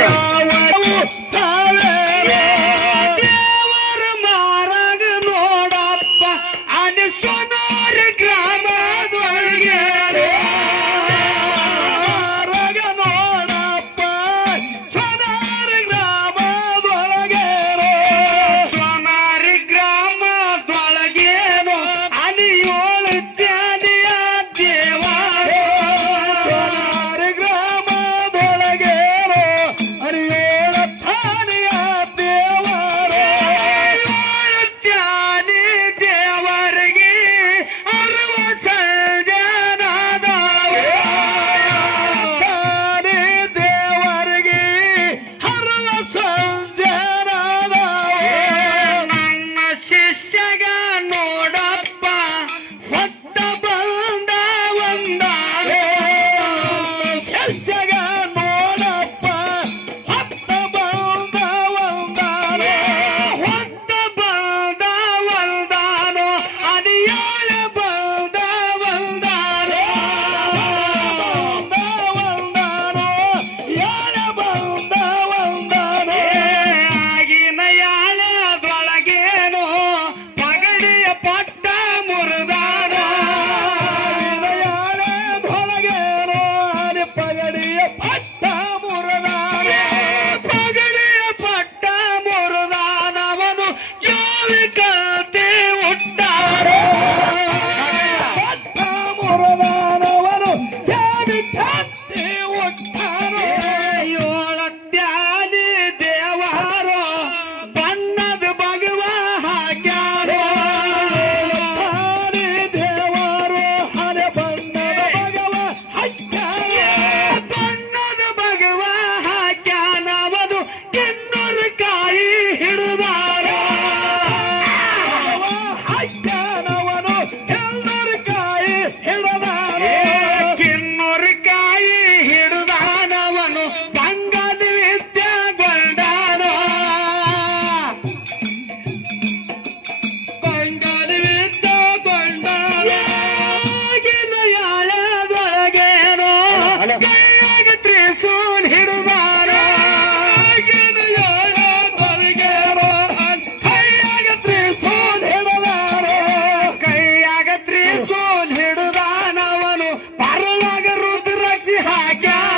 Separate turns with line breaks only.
Yeah. Listen! my God.